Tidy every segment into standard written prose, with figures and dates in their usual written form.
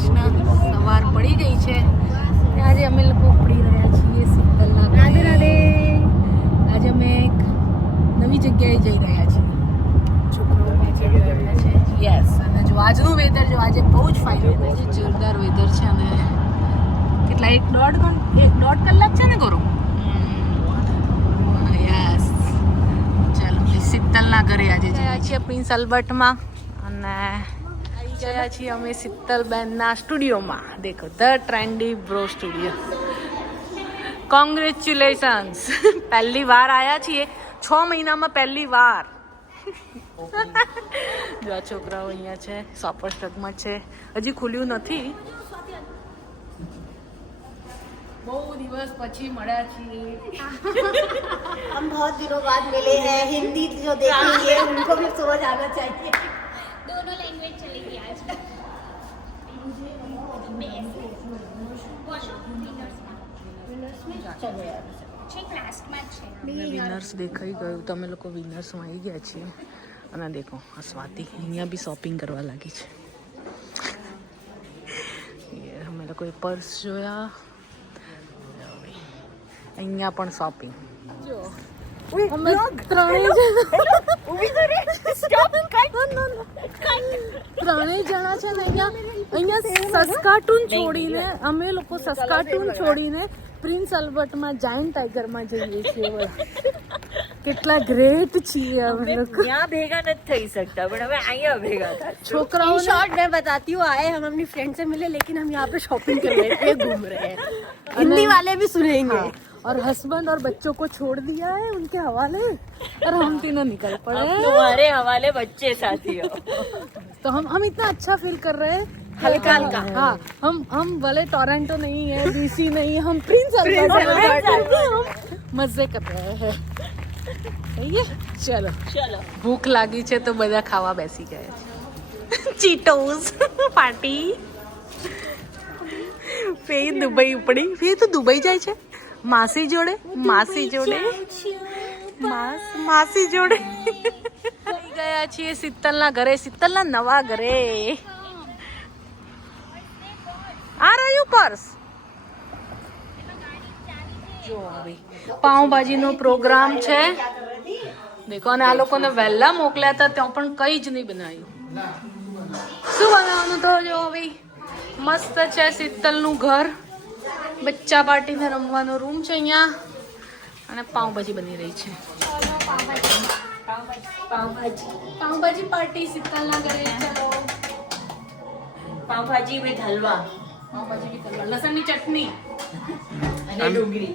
કૃષ્ણ. સવાર પડી ગઈ છે. આજે અમે લોકો પડી રહ્યા છીએ શીતલના. રાધે રાધે. આજે અમે એક નવી જગ્યાએ જઈ રહ્યા છીએ. છોકરાઓ પાછળ બેઠા છે. યસ. અને જો આજનું વેધર જો આજે બહુ જ ફાઇન વેધર છે. જોરદાર વેધર છે. અને કેટલા એક દોઢ કલાક છે ને ગૌરવ? યસ. ચાલો શીતલના ઘરે આજે ગયા છીએ પ્રિન્સ અલ્બર્ટમાં. અને ગયા છીએ અમે શીતલબેનના સ્ટુડિયોમાં. દેખો the trendy bro studio. Congratulations. પહેલી વાર આવ્યા છીએ 6 મહિનામાં પહેલી વાર. જો આ છોકરાઓ અહીંયા છે. શોપર સ્ટકમાં છે. હજી ખુલ્યું નથી. બહુ દિવસ પછી મળ્યા છીએ. हम बहुत दिनों बाद मिले हैं. हिंदी जो देखेंगे उनको भी समझ आना चाहिए. दोनों लैंग्वेज चलेगी आज. વિનર્સ દેખાઈ ગયું. તમે લોકો વિનર્સમાં આવી ગયા છીએ. અને દેખો આ સ્વાતિ અહીંયા બી શોપિંગ કરવા લાગી છે. અમે લોકોએ પર્સ જોયા. અહીંયા પણ શોપિંગ. જો અમે ત્રણેય જણા છે ને અહીંયા સસ્કાટૂન છોડીને અમે લોકો સસ્કાટૂન છોડીને પ્રિન્સ અલ્બર્ટમાં જાયન્ટ ટાઈગરમાં જઈએ છીએ. કેટલા ગ્રેટ છીએ અમે લોકો. यहाँ भेगा नहीं થઈ सकता પણ હવે અહીંયા भेगा था. छोकराओं ने शॉर्ट मैं बताती हूँ. आए हम अपनी फ्रेंड से मिले लेकिन हम यहाँ पे शॉपिंग कर रहे थे. घूम रहे हैं. हिंदी वाले भी सुनेंगे. और हस्बैंड और बच्चों को छोड़ दिया है उनके हवाले. और हम तीनों निकल पड़े. तुम्हारे हवाले बच्चे साथी हो. तो हम इतना अच्छा फील कर रहे हैं. हल्का हल्का. हाँ हम भले टोरंटो नहीं है, डीसी नहीं है, हम प्रिंस अल्बर्ट मजे कर रहे हैं. सही है. चलो चलो. ભૂખ લાગી છે તો બધા ખાવા બેસી ગયા છે. ચીટોસ પાર્ટી. ફે દુબઈ ઉપડી. ફે તો દુબઈ જાય છે માસી જોડે. માસી જોડે ગયા છીએ શીતલના ઘરે. શીતલના નવા ઘરે. આ રહ્યું પર્સ. જો હવે પાઉંભાજીનો પ્રોગ્રામ છે. દેખો અને આ લોકોને વહેલા મોકલ્યા હતા ત્યાં પણ કંઈ જ નહીં બનાવ્યું. શું બનાવવાનું તો જો હવે મસ્ત છે શીતલનું ઘર. બચ્ચા પાર્ટીને રમવાનો રૂમ છે અહીંયા. અને પાઉંભાજી બની રહી છે. પાઉંભાજી પાર્ટી શીતલના ઘરે. ચલો पाव भाजी में हलवा પાઉંભાજી બી કરવા. લસણની ચટણી અને ડુંગળી.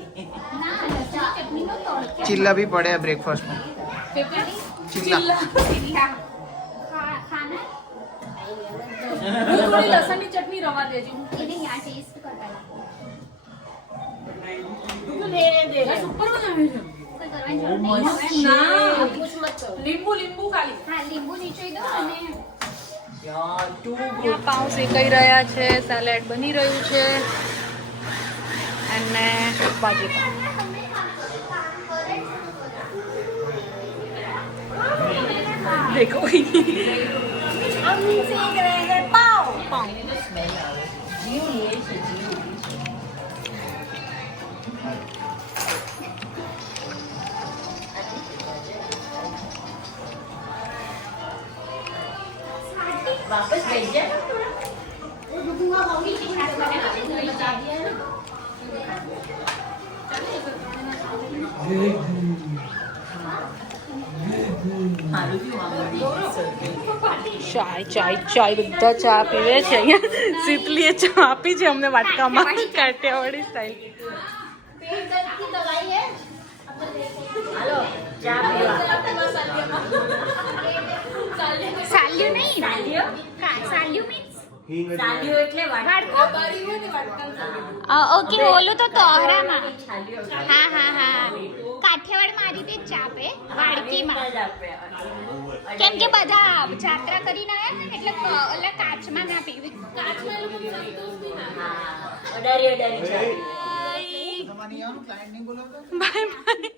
चिल्ला भी पड़े हैं ब्रेकफास्ट में. चिल्ला થોડી લસણની ચટણી રવા દેજો. इन्हें यहाँ टेस्ट करना ઉપર બનાવ્યું છે. कोई करवाने जरूरत नहीं है. ના कुछ मत करो. લીંબુ ખાલી. हाँ नींबू नीचे दो અને यार टू અહીંયા પાઉં શેકાઈ રહ્યા છે. સેલેડ બની રહ્યું છે. અને ભાજી પાઉં. देखो हम सीख रहे हैं पाव. वापस भेज जाए. ચાય બધા ચા પીવે છે અહીંયા. શીતલીએ ચા આપી છે અમને વાટકામાં. કાઠિયાવાડી સ્ટાઈલ. दवाई है. हेलो क्या पीवा. साल्यू नहीं. साल्यू मीन्स સાલ્યો એટલે વાટકો. ઓકે ઓલું તો તોહરામાં. હા હા હા કાઠિયાવાડમાં આ રીતે જ ચાપે વાડકીમાં. કેમ કે બધા જાત્રા કરીને આવ્યા ને એટલે એટલે કાચમાં ના પીવી. કાચમાં એ લોકો સંતોષ બી ના. અડારી અડારી ચા. Bye bye.